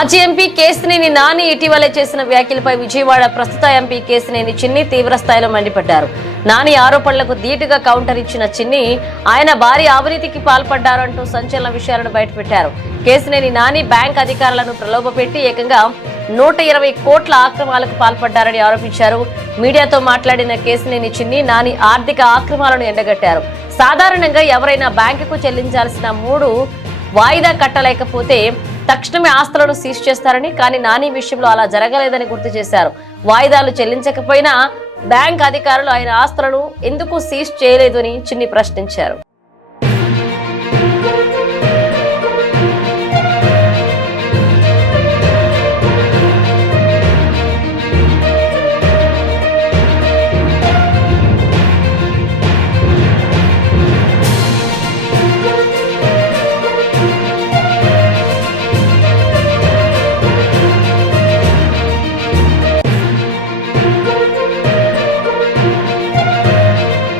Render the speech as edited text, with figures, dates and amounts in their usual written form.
మాజీ ఎంపీ కేశినేని నాని ఇటీవలే చేసిన వ్యాఖ్యలపై విజయవాడ ప్రస్తుత ఎంపీ కేశినేని చిన్ని తీవ్ర స్థాయిలో మండిపడ్డారు. నాని ఆరోపణలకు ధీటుగా కౌంటర్ ఇచ్చిన చిన్ని ఆయన భారీ అవినీతికి పాల్పడ్డారంటూ సంచలన విషయాలను బయటపెట్టారు. కేశినేని నాని బ్యాంక్ అధికారులను ప్రలోభపెట్టి ఏకంగా 120 కోట్ల ఆక్రమాలకు పాల్పడ్డారని ఆరోపించారు. మీడియాతో మాట్లాడిన కేశినేని చిన్ని నాని ఆర్థిక ఆక్రమాలను ఎండగట్టారు. సాధారణంగా ఎవరైనా బ్యాంకుకు చెల్లించాల్సిన 3 వాయిదా కట్టలేకపోతే తక్షణమే ఆస్తులను సీజ్ చేస్తారని, కానీ నాని విషయంలో అలా జరగలేదని గుర్తు చేశారు. వాయిదాలు చెల్లించకపోయినా బ్యాంక్ అధికారులు ఆయన ఆస్తులను ఎందుకు సీజ్ చేయలేదు అని చిన్ని ప్రశ్నించారు.